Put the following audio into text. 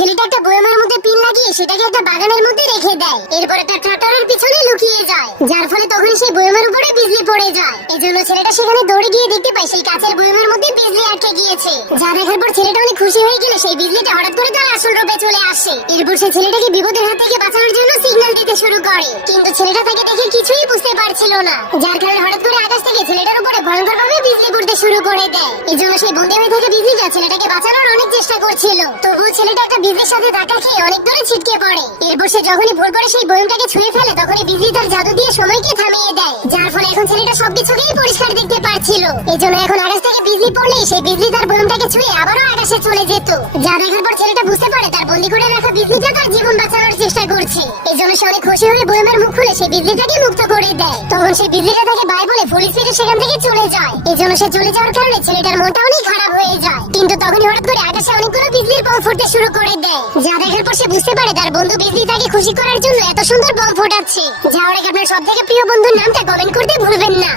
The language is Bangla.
ছেলেটা একটা বয়ামের মধ্যে পিন লাগিয়ে সেটাকে একটা বাগানের মধ্যে রেখে দেয়। এরপর একটা ট্রাক্টরের পিছনে লুকিয়ে যায়, যার ফলে তখন সেই বয়ামের উপরে বিজলি পড়ে যায়। এজন্য ছেলেটা সেখানে দৌড়ে গিয়ে দেখতে পায় সেই কাঁচের বয়ামের মধ্যে বিজলি আটকে গিয়েছে। যা দেখার পর ছেলেটা অনেক খুশি হয়ে গেলে সেই বিজলিটা হঠাৎ করে তার আসল রূপে চলে আসে। এরপর সে ছেলেটাকে বিপদের হাত থেকে বাঁচানোর জন্য সিগন্যাল দিতে শুরু করে, কিন্তু ছেলেটা তাকে দেখে কিছুই বুঝতে পারছিল না, যার কারণে হঠাৎ করে আকাশ থেকে ছেলেটার উপরে ভয়ঙ্কর ভাবে বিজলি পড়তে শুরু করে দেয়। এজন্য সেই বন্দী হয়ে থাকা বিজলিটা ছেলেটাকে বাঁচানোর অনেক চেষ্টা করছিল, তবুও ছেলেটা একটা বিজলির সাথে ধাক্কা খেয়ে অনেক দূরে ছিটকে পড়ে। এরপর সে যখনই ভুল করে সেই বয়মটাকে ছুঁয়ে ফেলে, তখনই বিজলি তার জাদু দিয়ে সময়কে থামিয়ে দেয়, যার ফলে এখন ছেলেটা সবকিছুকেই পরিষ্কার দেখতে পারছিল। এজন্য এখন আকাশ থেকে বিজলি পড়লেই সেই বিজলি তার বয়মটাকে ছুঁয়ে আবারও আকাশে চলে যেত। যা দেখার পর ছেলেটা বুঝতে পারে তার বন্দী করে রাখা বিজলিটা তার জীবন বাঁচানোর চেষ্টা করছে। এজন্য সে অনেক খুশি হয়ে বয়মের মুখ খুলে সেই বিজলিটাকে মুক্ত করে দেয়। তখন সেই বিজলিটা তাকে বাই বলে ফুল স্পিডে সেখান থেকে চলে যায়। এজন্য সে চলে যাওয়ার কারণে ছেলেটার মনটা অনেক খারাপ হয়ে যায়। কিন্তু তখনই হঠাৎ করে আকাশে অনেকগুলো বিজলির বম ফুটতে শুরু করে দেয়, যা দেখার পর সে বুঝতে পারে তার বন্ধু বিজলি তাকে খুশি করার জন্য এত সুন্দর বম ফোটাচ্ছে। যা অনেক আপনার সব থেকে প্রিয় বন্ধুর নামটা কমেন্ট করতে ভুলবেন না।